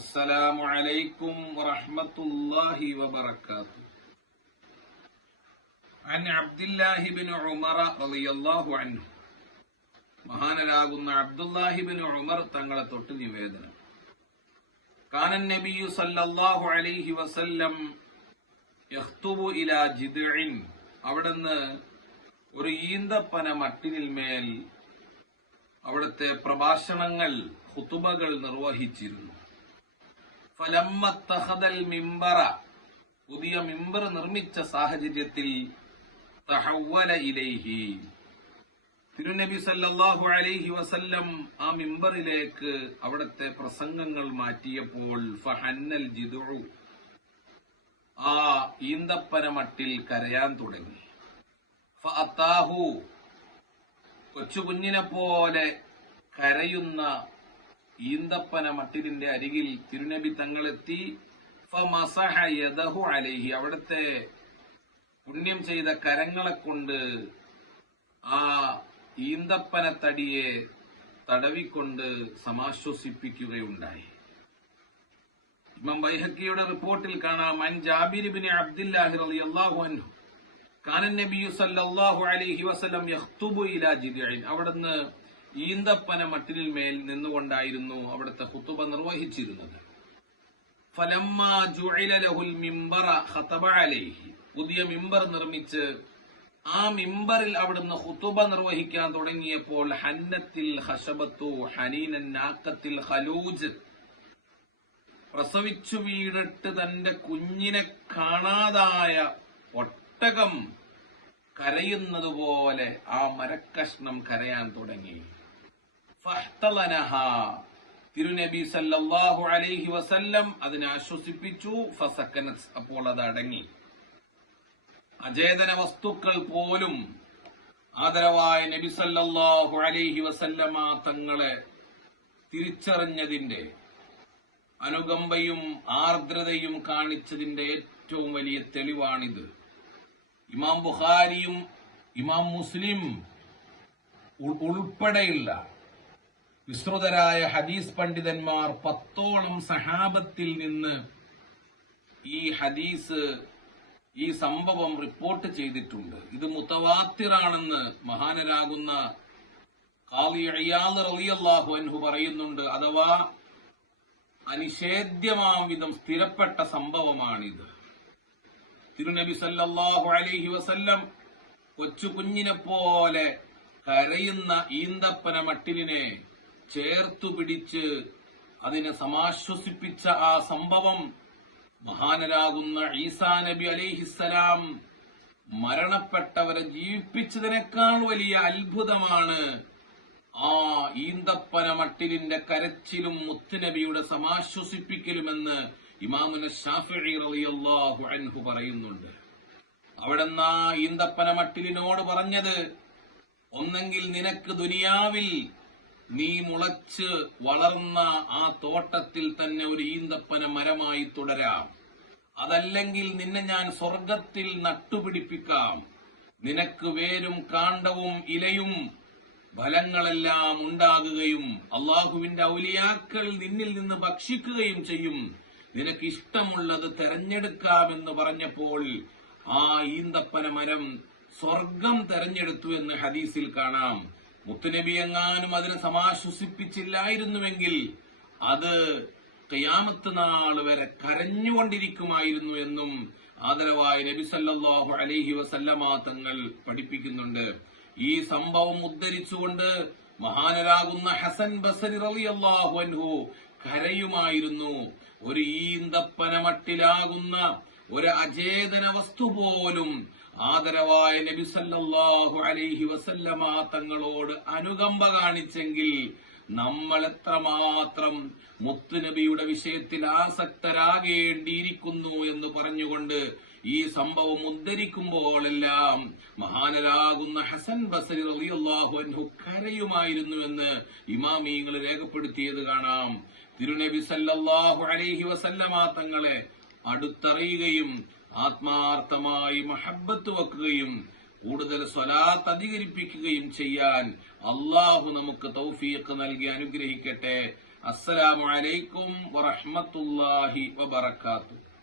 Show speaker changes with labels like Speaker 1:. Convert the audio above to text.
Speaker 1: السلام عليكم ورحمة الله وبركاته عن عبد الله بن عمر رضي الله عنه മഹാനരാകുന്ന അബ്ദുല്ലാഹിബിൻ ഉമർ തങ്ങളെ തൊട്ട് നിവേദനം കാനൻ നബിയു സല്ലല്ലാഹു അലൈഹി വസല്ലം യഖ്തുബു ഇലാ ജിദ്ഇൻ അവിടുന്ന് ഒരു ഈന്തപ്പന മട്ടിനിന്മേൽ അവിടുത്തെ പ്രഭാഷണങ്ങൾ ഹുതുബകൾ നിർവഹിച്ചിരുന്നു ഫലമ്മത്തഹദൽ മിമ്പറ പുതിയ മിമ്പർ നിർമ്മിച്ച സാഹചര്യത്തിൽ ഇലൈഹി. തിരുനബി സല്ലാഹു അലൈഹി വസല്ലം ആ മിമ്പറിലേക്ക് അവിടത്തെ പ്രസംഗങ്ങൾ മാറ്റിയപ്പോൾ ഫഹന്നൽ ജിദുഴു ആ ഈന്തപ്പന മട്ടിൽ കരയാൻ തുടങ്ങി. ഫഅത്താഹു കൊച്ചുകുഞ്ഞിനെ പോലെ കരയുന്ന ഈന്തപ്പന മട്ടിലിന്റെ അരികിൽ തിരുനബി തങ്ങളെത്തി അലൈഹി അവിടുത്തെ പുണ്യം ചെയ്ത കരങ്ങളെ കൊണ്ട് ആ ഈന്തപ്പന തടിയെ തടവിക്കൊണ്ട് സമാശ്വസിപ്പിക്കുകയുണ്ടായി. ഇമാം ബൈഹക്കിയുടെ റിപ്പോർട്ടിൽ കാണാം അൻ ജാബിർ ബിൻ അബ്ദുല്ലാഹി റളിയല്ലാഹു അൻഹു കാനൻ നബിയു സല്ലല്ലാഹു അലൈഹി വസല്ലം യഖ്തുബു ഇലാ അവിടുന്ന് ഈന്തപ്പന മട്ടിലിൽ മേൽ നിന്നുകൊണ്ടായിരുന്നു അവിടുത്തെ കുത്തുബ നിർവഹിച്ചിരുന്നത്. പുതിയ മിമ്പർ നിർമ്മിച്ച് ആ മിമ്പറിൽ അവിടുന്ന് ഹുത്തുബ നിർവഹിക്കാൻ തുടങ്ങിയപ്പോൾ ഹന്നത്തിൽ ഹഷബത്തു ഹനീനൻ നാക്കത്തിൽ ഹലൂജ് പ്രസവിച്ചു വീണിട്ട് തന്റെ കുഞ്ഞിനെ കാണാതായ ഒട്ടകം കരയുന്നത് പോലെ ആ മരക്കഷ്ണം കരയാൻ തുടങ്ങി. തിരുനബി സല്ലല്ലാഹു അലൈഹി വസല്ലം അതിനെ ആശ്വസിപ്പിച്ചു. ഫസക്കനസ് അപ്പോൾ അത് അടങ്ങി. അചേതന വസ്തുക്കൾ പോലും ആദരവായ നബി സല്ലാഹു അലൈഹി വസല്ലമ തങ്ങളെ തിരിച്ചറിഞ്ഞതിന്റെ അനുകമ്പയും ആർദ്രതയും കാണിച്ചതിന്റെ ഏറ്റവും വലിയ തെളിവാണിത്. ഇമാം ബുഖാരിയും ഇമാം മുസ്ലിം ഉൾ- ഉൾപ്പെടെയുള്ള വിസ്തൃതരായ ഹദീസ് പണ്ഡിതന്മാർ പത്തോളം സഹാബത്തിൽ നിന്ന് ഈ ഹദീസ് ഈ സംഭവം റിപ്പോർട്ട് ചെയ്തിട്ടുണ്ട്. ഇത് മുത്തവാത്തിറാണെന്ന് മഹാനരാകുന്ന കാലി അൻഹു പറയുന്നുണ്ട്. അഥവാ അനിഷേധ്യമാം വിധം സ്ഥിരപ്പെട്ട സംഭവമാണിത്. തിരുനബി സല്ലാഹു അലൈഹി വസല്ലം കൊച്ചു കുഞ്ഞിനെ പോലെ കരയുന്ന ഈന്തപ്പന മട്ടിലിനെ ചേർത്തു പിടിച്ച് അതിനെ സമാശ്വസിപ്പിച്ച ആ സംഭവം മഹാനരാകുന്ന ഈസാ നബി അലിഹിസ്സലാം മരണപ്പെട്ടവരെ ജീവിപ്പിച്ചതിനേക്കാൾ വലിയ അത്ഭുതമാണ് ആ ഈന്തപ്പന മട്ടിലിന്റെ കരച്ചിലും മുത്തുനബിയുടെ സമാശ്വസിപ്പിക്കലുമെന്ന് ഇമാമുന ഷാഫിഈ റളിയല്ലാഹു അൻഹു പറയുന്നുണ്ട്. അവിടെ ആ ഈന്തപ്പന മട്ടിലിനോട് പറഞ്ഞത് ഒന്നെങ്കിൽ നിനക്ക് ദുനിയാവിൽ നീ മുളച്ച് വളർന്ന ആ തോട്ടത്തിൽ തന്നെ ഒരു ഈന്തപ്പന മരമായി തുടരാം. അതല്ലെങ്കിൽ നിന്നെ ഞാൻ സ്വർഗത്തിൽ നട്ടുപിടിപ്പിക്കാം. നിനക്ക് വേരും കാണ്ടവും ഇലയും ഫലങ്ങളെല്ലാം ഉണ്ടാകുകയും അള്ളാഹുവിന്റെ ഔലിയാക്കൾ നിന്നിൽ നിന്ന് ഭക്ഷിക്കുകയും ചെയ്യും. നിനക്ക് ഇഷ്ടമുള്ളത് തെരഞ്ഞെടുക്കാമെന്ന് പറഞ്ഞപ്പോൾ ആ ഈന്തപ്പന മരം സ്വർഗം തെരഞ്ഞെടുത്തു എന്ന് ഹദീസിൽ കാണാം. മുത്തുനബി എങ്ങാനും അതിനെ സമാശ്വസിപ്പിച്ചില്ലായിരുന്നുവെങ്കിൽ അത് കയാമത്ത് നാൾ വരെ കരഞ്ഞുകൊണ്ടിരിക്കുമായിരുന്നു എന്നും ആദരവായ നബി സല്ലല്ലാഹു അലൈഹി വസല്ലമ തങ്ങൾ പഠിപ്പിക്കുന്നുണ്ട്. ഈ സംഭവം ഉദ്ധരിച്ചുകൊണ്ട് മഹാനരാകുന്ന ഹസൻ ബസരി റളിയല്ലാഹു അൻഹു കരയുമായിരുന്നു. ഒരു ഈന്തപ്പനമട്ടിലാകുന്ന ഒരു അചേതന വസ്തു പോലും ആദരവായ നബി സല്ലല്ലാഹു അലൈഹി വസല്ലമ തങ്ങളോട് അനുകമ്പ കാണിച്ചെങ്കിൽ നമ്മൾ എത്രമാത്രം മുത്തുനബിയുടെ വിഷയത്തിൽ ആസക്തരാകേണ്ടിയിരിക്കുന്നു എന്ന് പറഞ്ഞുകൊണ്ട് ഈ സംഭവം ഉദ്ധരിക്കുമ്പോഴെല്ലാം മഹാനരാകുന്ന ഹസൻ ബസരി റളിയല്ലാഹു അൻഹു കരയുമായിരുന്നു എന്ന് ഇമാമീങ്ങൾ രേഖപ്പെടുത്തിയത് കാണാം. തിരുനബി സല്ലല്ലാഹു അലൈഹി വസല്ലമ തങ്ങളെ അടുത്തറിയുകയും ആത്മാർത്ഥമായി മഹബത്ത് വെക്കുകയും കൂടുതൽ സ്വലാത്ത് അധികരിപ്പിക്കുകയും ചെയ്യാൻ അള്ളാഹു നമുക്ക് തൗഫീഖ് നൽകി അനുഗ്രഹിക്കട്ടെ. അസ്സലാമലൈക്കും വറഹമത്തല്ലാഹി വബറകാതുഹു.